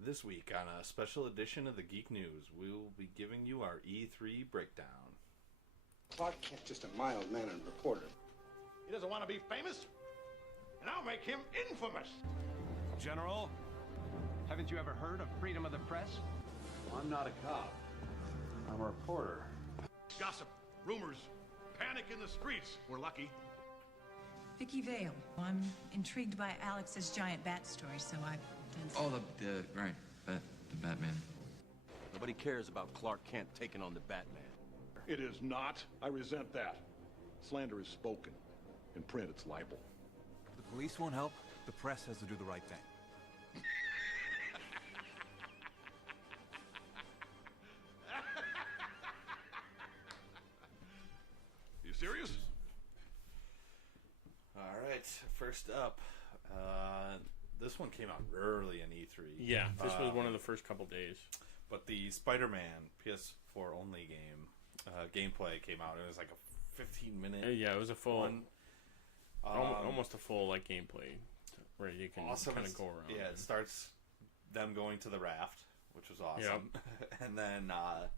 This week on a special edition of the Geek News, we will be giving you our E3 breakdown. Clark Kent, just a mild-mannered reporter. He doesn't want to be famous, and I'll make him infamous. General, haven't you ever heard of freedom of the press? Well, I'm not a cop. I'm a reporter. Gossip, rumors, panic in the streets. We're lucky. Vicky Vale. I'm intrigued by Alex's giant bat story, so I've done some... Oh, the Batman. Nobody cares about Clark Kent taking on the Batman. It is not. I resent that. Slander is spoken. In print, it's libel. The police won't help. The press has to do the right thing. You serious? All right, first up, this one came out early in E3. Yeah, this was one of the first couple days. But the Spider-Man PS4 only game gameplay came out. It was like a 15-minute. Yeah, it was a full, one. almost a full like gameplay where you can Awesome. kind of go around. Yeah, it starts them going to the raft, which was awesome. Yep. And then I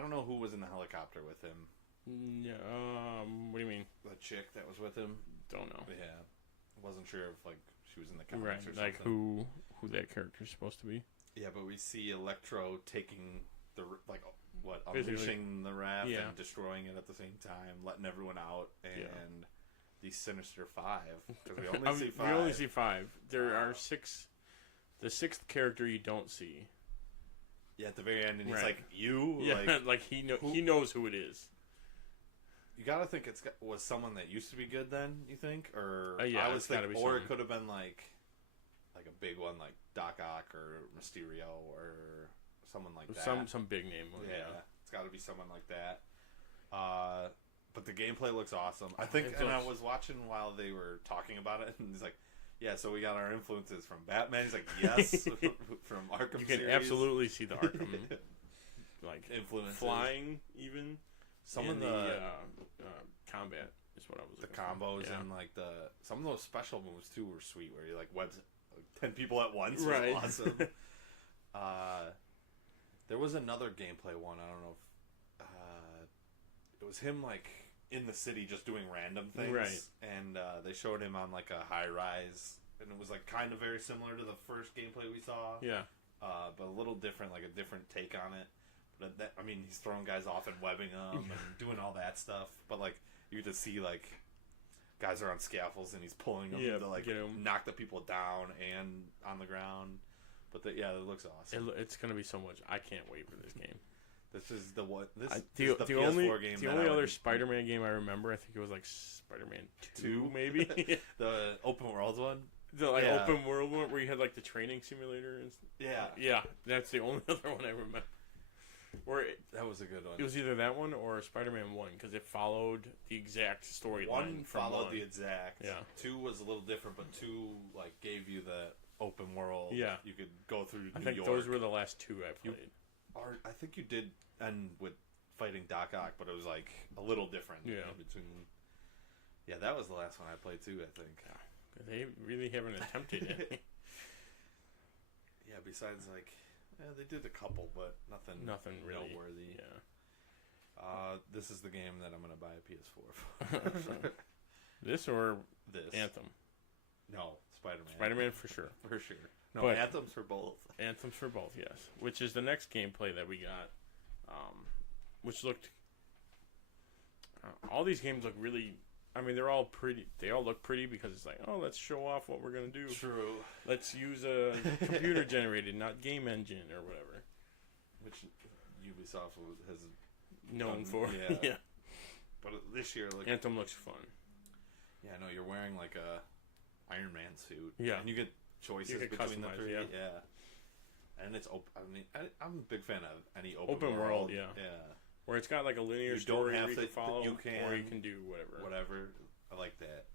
don't know who was in the helicopter with him. Yeah, what do you mean? The chick that was with him. Don't know. Yeah, I wasn't sure if like she was in the comics or something. Like who that character is supposed to be. Yeah, but we see Electro taking Basically, unleashing the raft yeah. and destroying it at the same time, letting everyone out, and the Sinister Five, because we only see five. We only see five. There are six. The sixth character you don't see. Yeah, at the very end, and he's Right. like, "You, Yeah, like he knows who it is." You gotta think was someone that used to be good. Then you think, or Yeah, I was thinking, or someone. it could have been like a big one, like Doc Ock or Mysterio or someone like that. Some big name. Yeah, it's got to be someone like that. But the gameplay looks awesome. I think, and I was watching while they were talking about it, and he's like, "Yeah, so we got our influences from Batman." He's like, "Yes, from Arkham." You can series. absolutely see the Arkham like influences, flying even. Some of the combat is what I was. The combos yeah. and like some of those special moves too were sweet, where you like webs 10 people at once. Right. Was awesome. There was another gameplay one. I don't know if it was him like in the city just doing random things, right? And they showed him on like a high rise, and it was like kind of very similar to the first gameplay we saw. Yeah, but a little different, like a different take on it. But I mean, he's throwing guys off and webbing them and doing all that stuff. But like you get to see like guys are on scaffolds and he's pulling them to like knock the people down and on the ground. But it looks awesome. It's gonna be so much. I can't wait for this game. This is the what? This is the the only PS4 game. The only other Spider-Man game I remember, I think it was like Spider-Man 2 maybe. The open world one. The open world one where you had like the training simulator and yeah. That's the only other one I remember. That was a good one. It was either that one or Spider-Man 1 because it followed the exact storyline. One followed the exact. Yeah. 2 was a little different, but 2 like gave you the open world. Yeah. You could go through New York. I think those were the last 2 I played. I think you did end with fighting Doc Ock, but it was like a little different. Yeah. Yeah, that was the last one I played too, I think. They really haven't attempted it. Yeah, besides like... Yeah, they did a couple, but nothing really noteworthy. Yeah. This is the game that I'm going to buy a PS4 for. This or this? Anthem? No, Spider-Man. Spider-Man for sure. For sure. No, but Anthem's for both. Anthem's for both, yes. Which is the next gameplay that we got, which looked... all these games look really... I mean, they're all pretty. They all look pretty because it's like, oh, let's show off what we're going to do. True. Let's use a computer-generated, not game engine or whatever. Which Ubisoft has known for. Yeah. But this year, like Anthem looks fun. Yeah, no, you're wearing like a Iron Man suit. Yeah. And you get choices between the three. Yeah. And it's open. I mean, I'm a big fan of any open world. Yeah. Yeah. Where it's got like a linear story where you can follow, or you can do whatever. Whatever. I like that.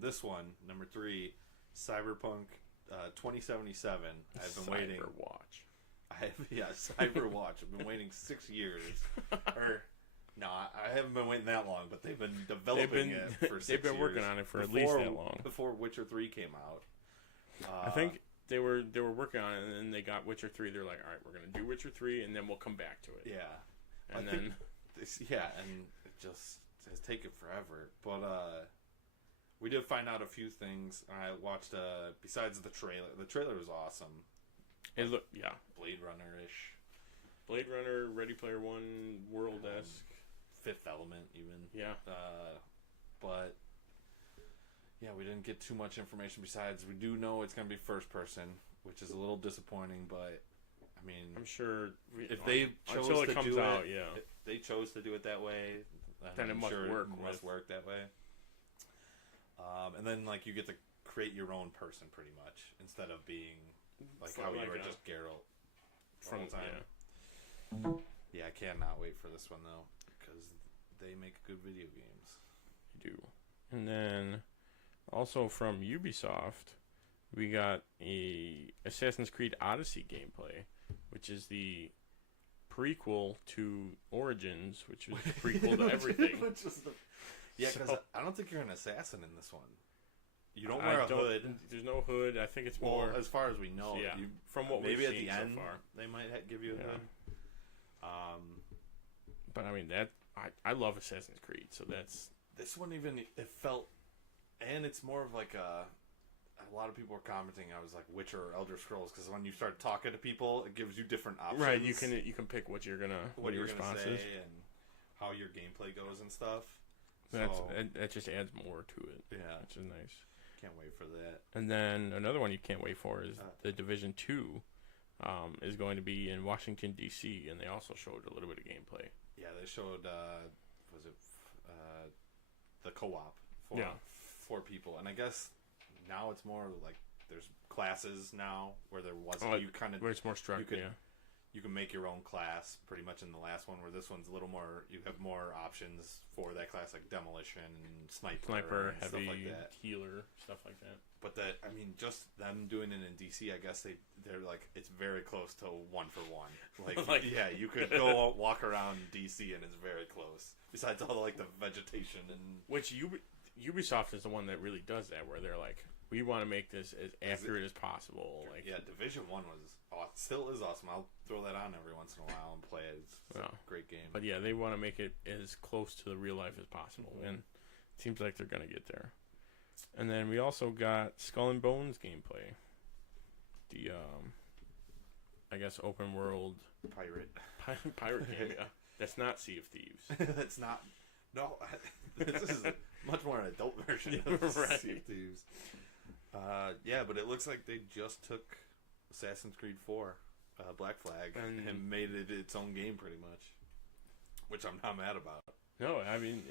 This one, number 3, Cyberpunk 2077. I've been waiting. Cyberwatch. Cyberwatch. I've been waiting 6 years. I haven't been waiting that long, but they've been developing it for 6 years. They've been working on it for at least that long. Before Witcher 3 came out. I think they were working on it, and then they got Witcher 3. They're like, all right, we're gonna do Witcher 3, and then we'll come back to it. Yeah, and then and it just has taken forever. But we did find out a few things. I watched besides the trailer. The trailer was awesome. It looked Blade Runner-ish. Blade Runner, Ready Player One, world-esque. Fifth Element, even. Yeah. But yeah, we didn't get too much information besides we do know it's going to be first person, which is a little disappointing, but I mean, I'm sure if they chose until it to comes do out, it, yeah. if they chose to do it that way, then it must work. It must work that way. And then like you get to create your own person pretty much instead of being like how you were just Geralt from the time. Yeah, I cannot wait for this one though because they make good video games. They do. And then also from Ubisoft, we got a Assassin's Creed Odyssey gameplay, which is the prequel to Origins, which is the prequel to everything. Because I don't think you're an assassin in this one. You don't wear a hood. There's no hood. I think it's more. As far as we know, from what maybe we've at seen the end so far, they might give you a hood. But I mean I love Assassin's Creed, so that's this one. Even it felt, and it's more of like a lot of people were commenting. I was like Witcher or Elder Scrolls because when you start talking to people, it gives you different options. Right, you can pick what you're gonna what your you're response gonna say is and how your gameplay goes and stuff. That just adds more to it. Yeah, which is nice. Can't wait for that. And then another one you can't wait for is the Division 2 is going to be in Washington, D.C., and they also showed a little bit of gameplay. Yeah, they showed, the co-op for 4 people. And I guess now it's more like there's classes now where there wasn't. Where it's more structured, You can make your own class pretty much in the last one, where this one's a little more, you have more options for that class, like demolition, sniper and heavy, stuff like that. healer, stuff like that. But just them doing it in DC, I guess they're like, it's very close to 1 for 1. Like, yeah, you could go walk around DC and it's very close. Besides all the vegetation and... Which Ubisoft is the one that really does that, where they're like, we want to make this as accurate as possible. Division 1 still is awesome. I'll throw that on every once in a while and play it. It's a great game. But yeah, they want to make it as close to the real life as possible, and it seems like they're going to get there. And then we also got Skull and Bones gameplay. The, I guess, open world... Pirate game, yeah. That's not Sea of Thieves. That's not... No, this is much more an adult version of Sea of Thieves. Yeah, but it looks like they just took Assassin's Creed 4, Black Flag, and made it its own game pretty much, which I'm not mad about. No, I mean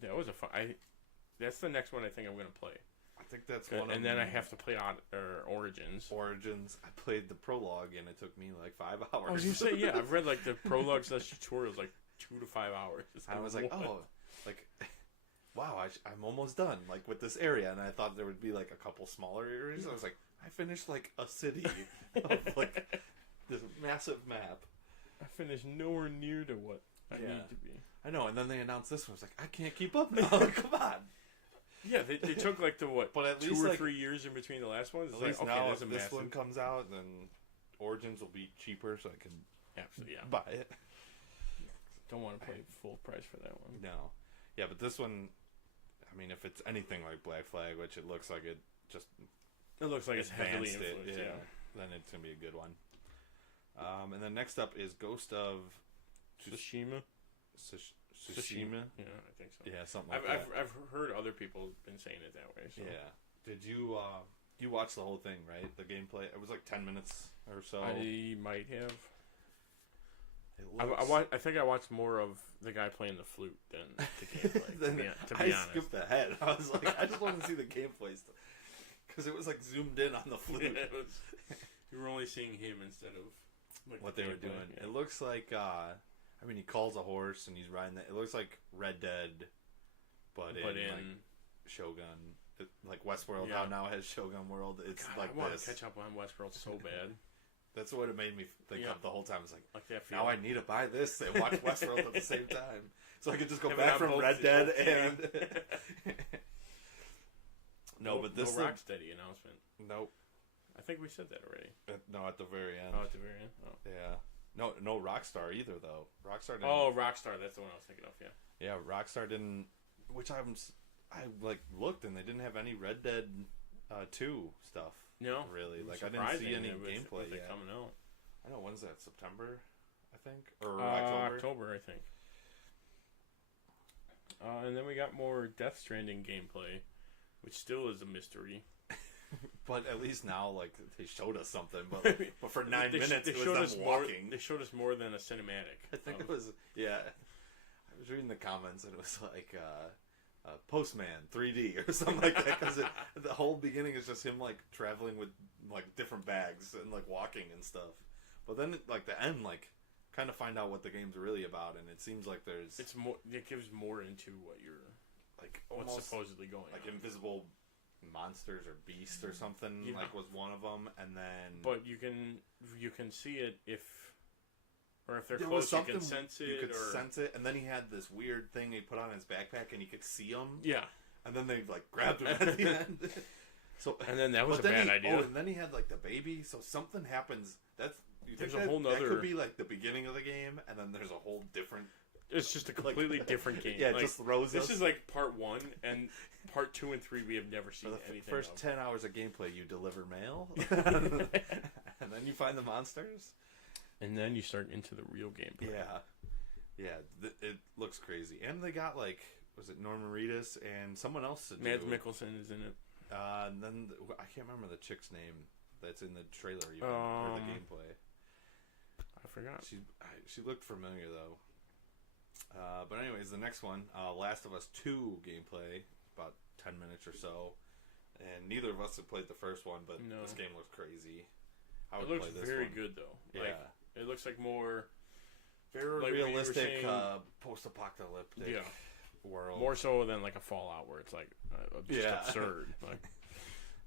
that was a fun. That's the next one I think I'm gonna play. I think that's one. And then I have to play Origins. I played the prologue and it took me like 5 hours. I was gonna say I've read like the prologue / tutorials like 2 to 5 hours. I was like, wow, I'm almost done with this area, and I thought there would be like a couple smaller areas. I was like, I finished like a city of this massive map. I finished nowhere near to what I need to be. I know, and then they announced this one. I was like, I can't keep up now. Come on. Yeah, they took but at 2 least, or 3 years in between the last ones. At least now, if this one comes out, then Origins will be cheaper, so I can buy it. Don't want to pay full price for that one. No. Yeah, but this one, I mean, if it's anything like Black Flag, which it looks like it looks like it's heavily influenced, then it's going to be a good one. And then next up is Ghost of Tsushima. Tsushima? Yeah, I think so. Yeah, something like that. I've heard other people been saying it that way. So. Yeah. Did you watch the whole thing, right? The gameplay? It was like 10 minutes or so. I might have. I think I watched more of the guy playing the flute than the gameplay. to be honest, I skipped ahead. I was like, I just want to see the gameplay stuff because it was like zoomed in on the flute. You were only seeing him instead of what they were doing. Yeah. It looks like, he calls a horse and he's riding that. It looks like Red Dead, but in Shogun. Like Westworld now has Shogun World. It's I want to catch up on Westworld so bad. That's what it made me think of the whole time. It's like that now I need to buy this and watch Westworld at the same time, so I could just go back from Red Dead and. No Rocksteady announcement. Nope. I think we said that already. No, at the very end. Oh, at the very end. Oh, Yeah. No Rockstar either though. Rockstar didn't. oh, Rockstar. That's the one I was thinking of. Yeah. Yeah, Rockstar didn't. Which I like looked and they didn't have any Red Dead 2 stuff. No, Really. Like I surprising didn't see any with gameplay it yet. coming out. I know when's that? September, I think, or October. October, I think. And then we got more Death Stranding gameplay, which still is a mystery. But at least now, like they showed us something. But but for 9 minutes, it was them walking. They showed us more than a cinematic. I think it was I was reading the comments and it was like Postman 3D or something like that because the whole beginning is just him like traveling with like different bags and like walking and stuff. But then like the end like kind of find out what the game's really about and it seems like there's it's more. It gives more into what you're like what's almost supposedly going like on. invisible monsters or beasts or something Yeah. like was one of them and then But you can see it if they're there was close, you something can sense it. you could or sense it and then he had this weird thing he put on his backpack and he could see them yeah, and then they like grabbed him at the end. So and then that was a but then bad idea. Oh, and then he had like the baby. So something happens. That's you think There's a that, whole that nother- could be like the beginning of the game, and then there's a whole different. It's just a completely different game. Yeah, it like, just throws this us. is like part 1, and part 2 and 3 we have never For seen the anything. first of. 10 hours of gameplay, you deliver mail, and then you find the monsters. And then you start into the real gameplay. Yeah. It looks crazy, and they got like was it Norman Reedus and someone else to do. Mads Mikkelsen is in it. And then I can't remember the chick's name that's in the trailer even or the gameplay. I forgot. She looked familiar though. But anyways, the next one, Last of Us 2 gameplay, about 10 minutes or so, and neither of us have played the first one, but No. this game looks crazy. I It would looks play this very one. good though. Yeah, Like, it looks like more very like what you were realistic, saying- post-apocalyptic world. more so than like a Fallout where it's like just Yeah. absurd. Like,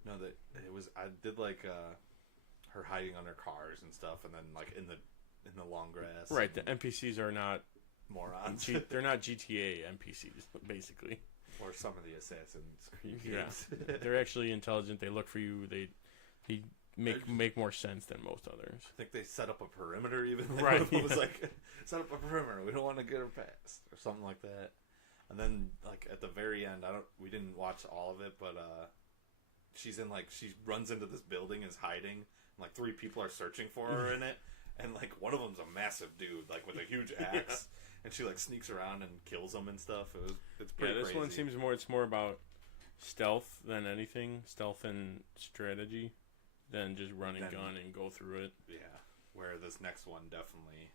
No, that it was. I did like her hiding under cars and stuff, and then like in the long grass. right, the and NPCs are not morons. they're not GTA NPCs basically. Or some of the Assassin's Creed Yeah. games. They're actually intelligent. They look for you. They make more sense than most others. I think they set up a perimeter even. Right, It was yeah. like, set up a perimeter. We don't want to get her past or something like that. And then like at the very end, we didn't watch all of it, but she's in like she runs into this building, is hiding, and like 3 people are searching for her in it, and like one of them's a massive dude like with a huge axe, and she like sneaks around and kills him and stuff. It's pretty Yeah, this crazy. one seems more about stealth than anything, stealth and strategy, than just run and gun and go through it. Yeah, where this next one definitely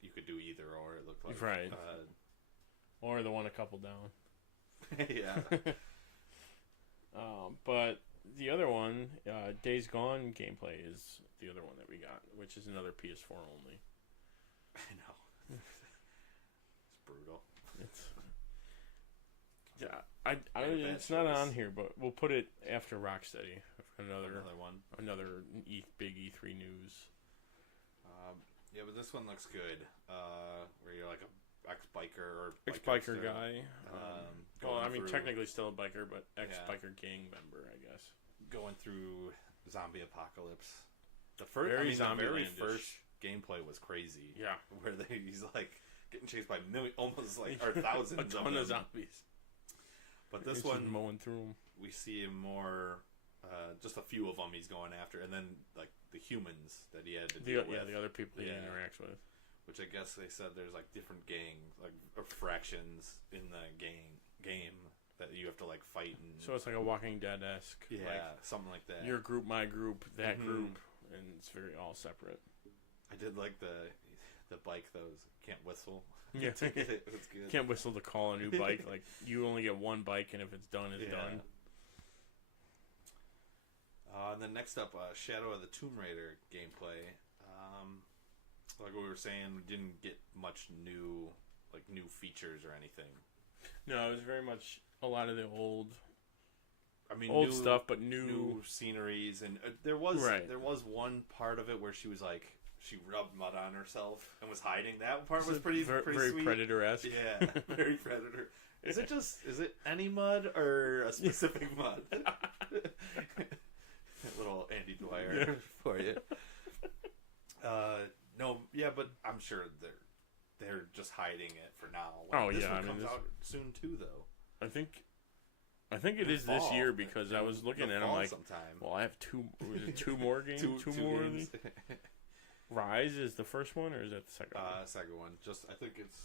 you could do either or. It looked like Right. Or the one a couple down. Yeah. But the other one, Days Gone gameplay is the other one that we got, which is another PS4 only. I know. It's brutal. It's I Very bad it's not choice. on here, but we'll put it after Rocksteady. Another one. Another big E3 news. Yeah, but this one looks good. Where you're like a ex-biker or Ex-biker bikester, guy. Well, going I mean, through- technically still a biker, but ex-biker gang member, I guess. going through zombie apocalypse. The first, Very the very zombie-landish. first gameplay was crazy. Yeah. Where he's like getting chased by almost like or thousands a ton of of them. zombies. But this He's just one, mowing through them. we see him more. Just a few of them he's going after, and then like the humans that he had to deal with. The other people he Yeah. interacts with. Which I guess they said there's like different gangs, like or fractions in the game that you have to like fight and So it's like a Walking Dead-esque. yeah, like, something like that. your group, my group, that Mhm. group, and it's very all separate. I did like the bike that was can't whistle. Yeah. It was good. Can't whistle to call a new bike. Like, you only get one bike, and if it's done, it's done. And then next up, Shadow of the Tomb Raider gameplay. Like we were saying, we didn't get much new features or anything. No, it was very much a lot of the old New stuff, but new sceneries, and there was Right. one part of it where she was like she rubbed mud on herself and was hiding. That part was pretty very sweet. Predator-esque. Yeah, very Predator. Is it any mud or a specific mud? Little Andy Dwyer fire for you. No, yeah, but I'm sure they're just hiding it for now. This one comes out soon too, though. I think it is this year because I was looking and I'm like, sometime. well, I have two more games, two more games. Rise is the first one, or is that the second one? Second one. I think it's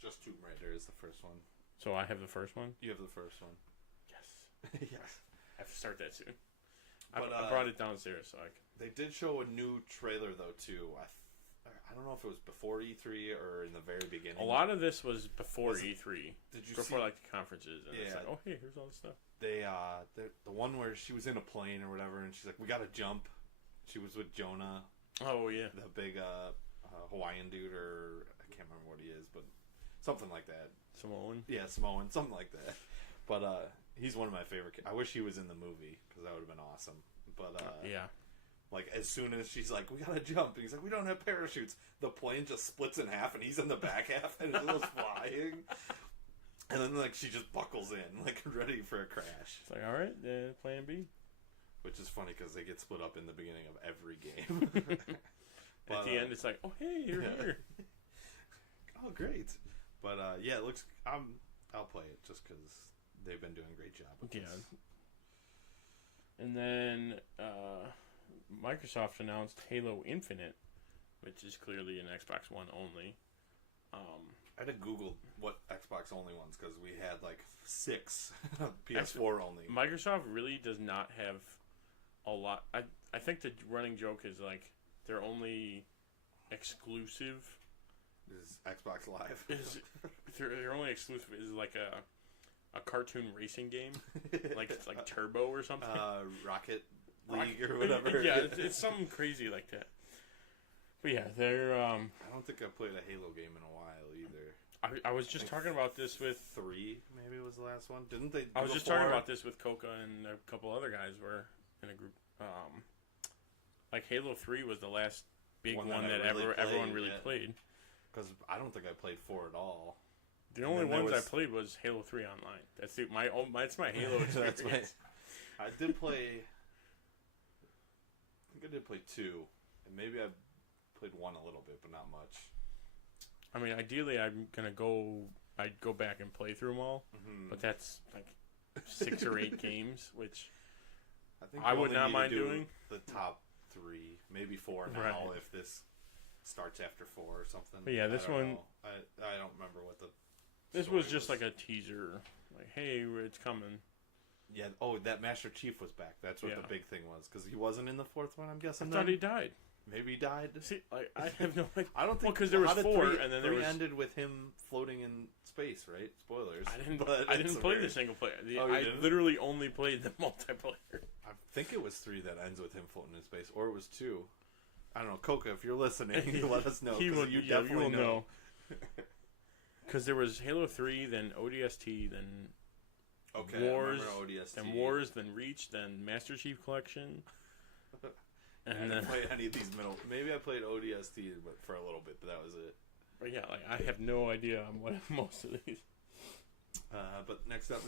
just Tomb Raider is the first one. So I have the first one. You have the first one. Yes. Yes. I have to start that soon. But, I brought it downstairs so I can. They did show a new trailer though too. I don't know if it was before E3 or in the very beginning. A lot of this was before E3. Did you before see, like the conferences? And it's like, oh hey, here's all this stuff. They the one where she was in a plane or whatever, and she's like, we gotta jump. She was with Jonah. Oh yeah, the big Hawaiian dude, or I can't remember what he is, but something like that. Samoan. Yeah, Samoan, something like that. But he's one of my favorite. I wish he was in the movie because that would have been awesome. But yeah. Like, as soon as she's like, we gotta jump, and he's like, we don't have parachutes, the plane just splits in half, and he's in the back half, and it goes flying. And then, like, she just buckles in, like, ready for a crash. It's like, alright, plan B. Which is funny, because they get split up in the beginning of every game. But, at the end, it's like, oh, hey, you're here. Oh, great. But, yeah, it looks... I'll play it, just because they've been doing a great job with this. And then, Microsoft announced Halo Infinite, which is clearly an Xbox One only. I had to Google what Xbox only ones because we had like 6 PS4 only. Microsoft really does not have a lot. I think the running joke is like their only exclusive is Xbox Live. Their only exclusive is like a cartoon racing game, like it's like Turbo or something. Rocket League or whatever. Yeah, it's something crazy like that. But yeah, they're. I don't think I played a Halo game in a while either. I was just talking about this with 3. Maybe was the last one. Didn't they? I was just talking about this with Coca and a couple other guys. Were in a group. Like Halo 3 was the last big one that everyone really played. Because I don't think I played 4 at all. The only ones I played was Halo 3 online. That's my Halo experience. I did play. I think I did play 2, and maybe I played 1 a little bit, but not much. I mean, ideally, I'd go back and play through them all, but that's like 6 or 8 games, which I would not mind doing. The top 3, maybe 4 now, right. if this starts after 4 or something. But yeah, this one I don't remember what the. This was just like a teaser, like, hey, it's coming. Yeah. Oh, that Master Chief was back. That's what the big thing was, because he wasn't in the 4th one. I'm guessing. I thought he died. Maybe he died. See, I have no idea. I don't think because there was 4, and then there was ended with him floating in space, right? Spoilers. I didn't play the single player. I literally only played the multiplayer. I think it was 3 that ends with him floating in space, or it was 2. I don't know, Coca. If you're listening, you let us know. You definitely will know. Because there was Halo 3, then ODST, then Wars, ODST. then Wars, then Reach, then Master Chief Collection. And I didn't play any of these middle. Maybe I played ODST, but for a little bit, but that was it. But yeah, like I have no idea on what most of these. But next up,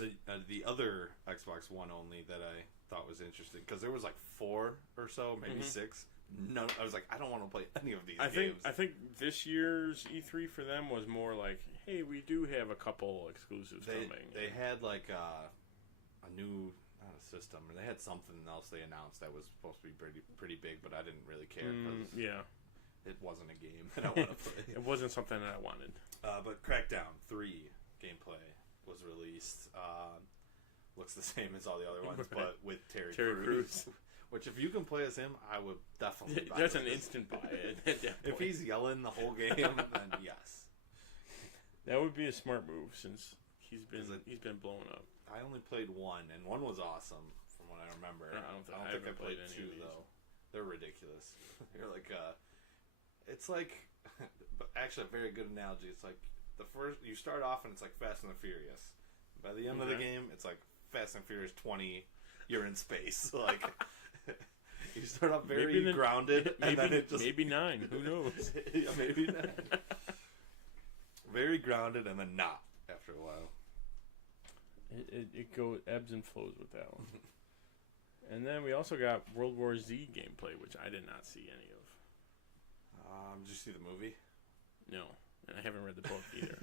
the other Xbox One only that I thought was interesting, because there was like 4 or so, maybe 6. No, I was like, I don't want to play any of these games. I think this year's E3 for them was more like, hey, we do have a couple exclusives coming. They had like a new, not a system, or they had something else they announced that was supposed to be pretty big, but I didn't really care because it wasn't a game that I want to play. It wasn't something that I wanted. But Crackdown 3 gameplay was released. Looks the same as all the other ones, but with Terry Crews. Which, if you can play as him, I would definitely buy That's this. an instant buy at that point. If he's yelling the whole game, then yes. That would be a smart move, since he's been blowing up. I only played 1, and 1 was awesome, from what I remember. I don't think I played any 2, though. They're ridiculous. They're like, it's like, but actually a very good analogy. It's like, you start off and it's like Fast and the Furious. By the end of the game, it's like Fast and Furious 20, you're in space. Like, you start off very grounded, and then it just... Maybe 9, who knows? Yeah, maybe 9. Very grounded, and then not, after a while. It goes ebbs and flows with that one. And then we also got World War Z gameplay, which I did not see any of. Did you see the movie? No, and I haven't read the book either.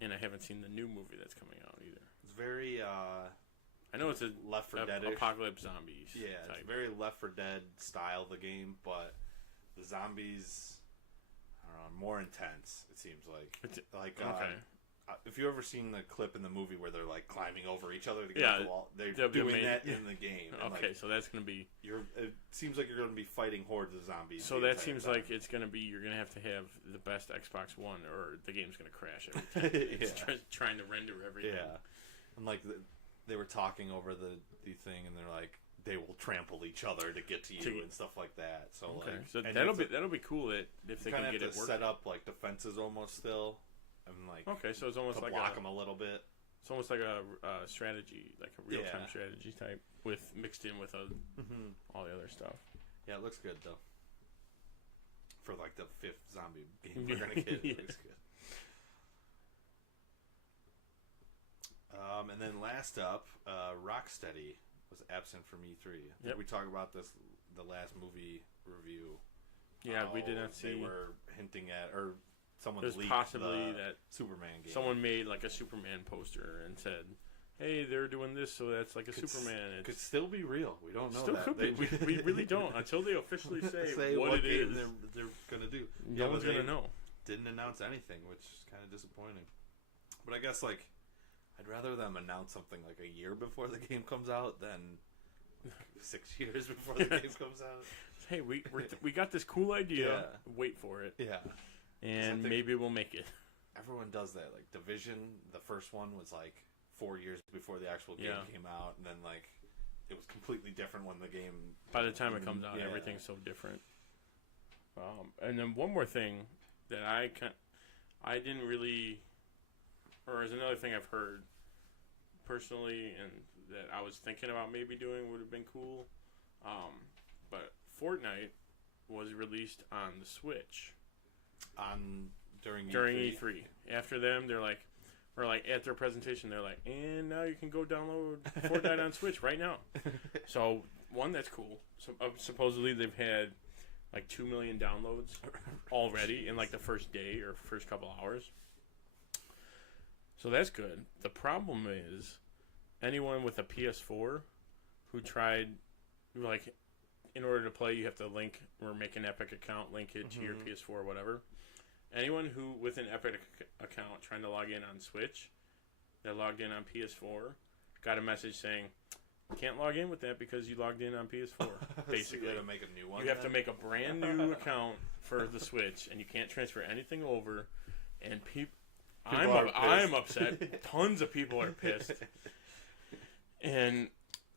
And I haven't seen the new movie that's coming out either. It's very. I know it's a Left 4 Dead-ish. apocalypse zombies. Yeah, type. it's very Left 4 Dead style of the game, but the zombies are more intense. It seems like. Okay. If you ever seen the clip in the movie where they're like climbing over each other to get Yeah, off the wall, they're the doing main- that in the game. And Okay, so that's gonna be. It seems like you're going to be fighting hordes of zombies. So the that entire seems time. like it's gonna be. You're gonna have to have the best Xbox One, or the game's gonna crash every time. It's trying to render everything. Yeah, and like they were talking over the thing, and they're like they will trample each other to get to you and stuff like that. So Okay, like, so and that'll be cool if they can get it working. Set up like defenses almost still, and like Okay, so it's almost to like block them a little bit. It's almost like a strategy, like a real time strategy type, with mixed in with all the other stuff. Yeah, it looks good though. For like the 5th zombie game we're gonna get, it looks good. And then last up, Rocksteady was absent from E3. I think we talked about this the last movie review. Yeah, we did not see. They were hinting at, or someone There's leaked possibly the that Superman game. someone made like a Superman poster and said, "Hey, they're doing this, so that's like a Superman." Could still be real. We don't know still that. could be. We really don't until they officially say what it game is. they're gonna do. No one's gonna know. Didn't announce anything, which is kind of disappointing. But I guess like I'd rather them announce something like a year before the game comes out than 6 years before the game comes out. Hey, we got this cool idea. Yeah. Wait for it. Yeah, and maybe we'll make it. Everyone does that. Like Division, the first one was like 4 years before the actual game came out, and then like it was completely different when the game. By the time it comes out, everything's so different. And then one more thing that I didn't really, or is another thing I've heard personally, and that I was thinking about maybe doing would have been cool. But Fortnite was released on the Switch. During E3. After them, they're like, or like at their presentation, they're like, and now you can go download Fortnite on Switch right now. So one, that's cool. So supposedly they've had like 2 million downloads already in like the first day or first couple hours. So that's good. The problem is anyone with a PS4 who tried, like, in order to play, you have to link or make an Epic account, link it to your PS4 or whatever. Anyone who, with an Epic account trying to log in on Switch, that logged in on PS4, got a message saying, can't log in with that because you logged in on PS4. Basically, so you got to make a new one. You have to make a brand new account for the Switch, and you can't transfer anything over. And I'm upset. Tons of people are pissed. And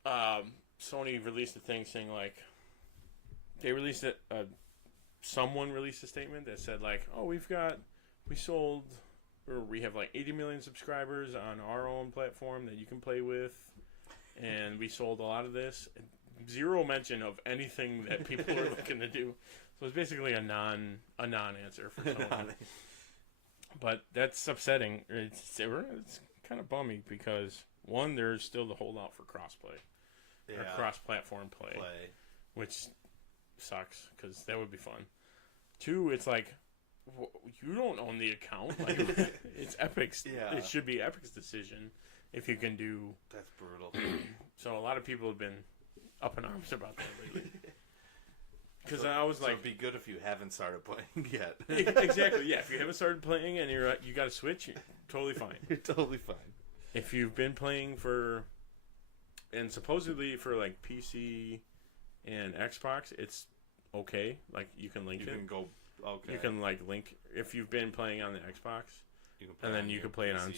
Sony released a thing saying like they released it. Someone released a statement that said like, oh, we have like 80 million subscribers on our own platform that you can play with, and we sold a lot of this. Zero mention of anything that people are looking to do. So it's basically a non-answer for Sony. But that's upsetting. It's kind of bummy because one, there's still the holdout for crossplay or cross-platform play, which sucks because that would be fun. Two, it's like you don't own the account. Like, it's Epic's. Yeah. It should be Epic's decision if you can do. That's brutal. So a lot of people have been up in arms about that lately. Because I was like, it'd be good if you haven't started playing yet. Exactly. Yeah, if you haven't started playing and you got a Switch, you're totally fine. You're totally fine. If you've been playing and supposedly for like PC and Xbox, it's okay. Like you can link it. You can go. Okay. You can like link if you've been playing on the Xbox, and then you can play it on.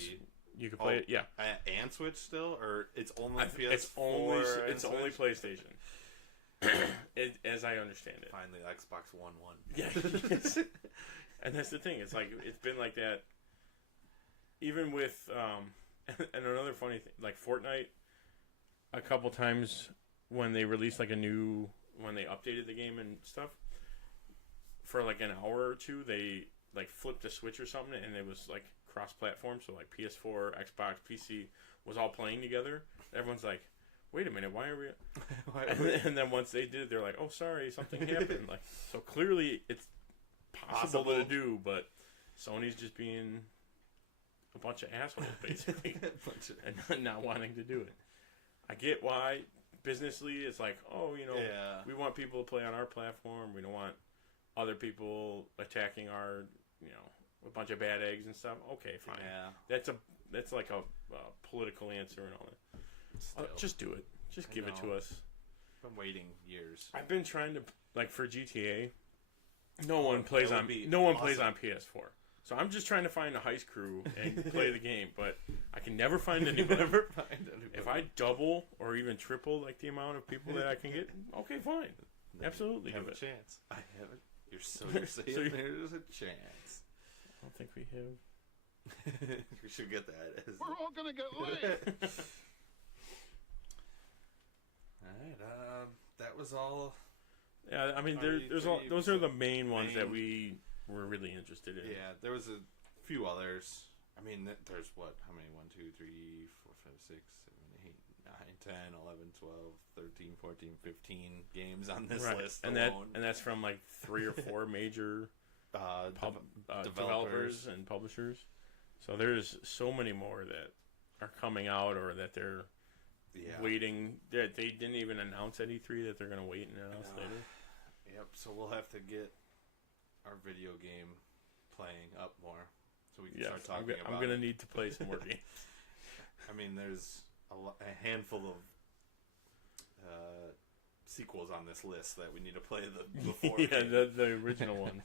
You can play it, yeah. And Switch still, or it's only PS4. It's only PlayStation. As I understand it. Finally, Xbox One. Yeah. Yes. And that's the thing. It's like it's been like that. Even with and another funny thing, like Fortnite, a couple times when they released like when they updated the game and stuff, for like an hour or two, they like flipped a switch or something, and it was like cross-platform. So like PS4, Xbox, PC was all playing together. Everyone's like, wait a minute, why are we? Why are we- And then once they did, they're like, oh, sorry, something happened. Like, so clearly it's possible to do, but Sony's just being a bunch of assholes, basically, and not wanting to do it. I get why businessly it's like, oh, we want people to play on our platform. We don't want other people attacking our, a bunch of bad eggs and stuff. Okay, fine. Yeah. That's like a political answer and all that. Still, Just do it. Just give it to us. I've been waiting years. I've been trying to, like, for GTA. No one plays on awesome. PS4. So I'm just trying to find a heist crew and play the game, but I can never find anybody. If I double or even triple like the amount of people that I can get, okay, fine. Absolutely have give a it. chance. I haven't. You're saying there's a chance. I don't think we have. We should get that. We're all gonna get laid. Alright, that was all. Yeah, I mean, those are the main ones that we were really interested in. Yeah, there was a few others. I mean, there's what? How many? 1, 2, 3, 4, 5, 6, 7, 8, 9, 10, 11, 12, 13, 14, 15 games on this list alone. And that's from like 3 or 4 major developers and publishers. So there's so many more that are coming out or that they're waiting. That they didn't even announce at E3 that they're going to wait and announce later. Yep. So we'll have to get our video game playing up more so we can start talking about. I'm going to need to play some more games. I mean, there's a handful of sequels on this list that we need to play before. Yeah, the original one.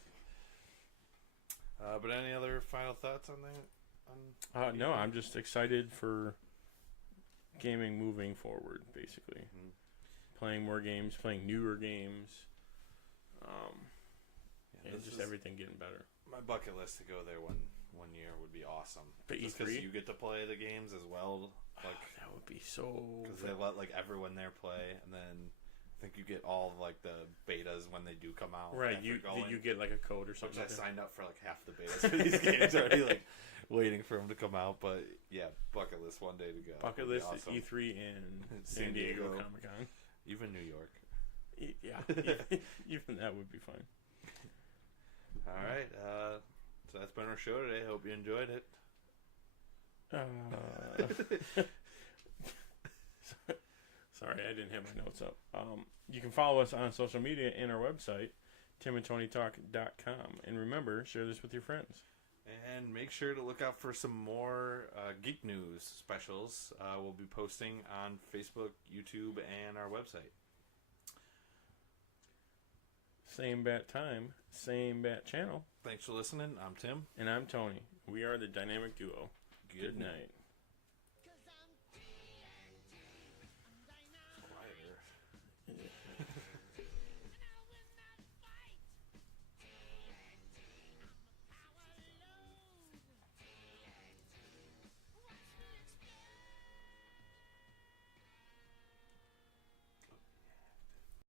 But any other final thoughts on that? No, I'm just excited for gaming moving forward, basically. Mm-hmm. Playing more games, playing newer games, and just everything getting better. My bucket list to go there one year would be awesome. But just E3? because you get to play the games as well. Like that would be so. Because they let like everyone there play, and then I think you get all like the betas when they do come out. Right, you get like a code or something. Which I signed up for like half the betas for these games already, like waiting for them to come out. But yeah, bucket list one day to go. Bucket list awesome. E3 and San Diego Comic Con, even New York. Yeah, even that would be fine. All right, so that's been our show today. Hope you enjoyed it. Sorry, I didn't have my notes up. You can follow us on social media and our website, timandtonytalk.com. And remember, share this with your friends. And make sure to look out for some more Geek News specials. We'll be posting on Facebook, YouTube, and our website. Same bat time, same bat channel. Thanks for listening. I'm Tim. And I'm Tony. We are the Dynamic Duo. Good night.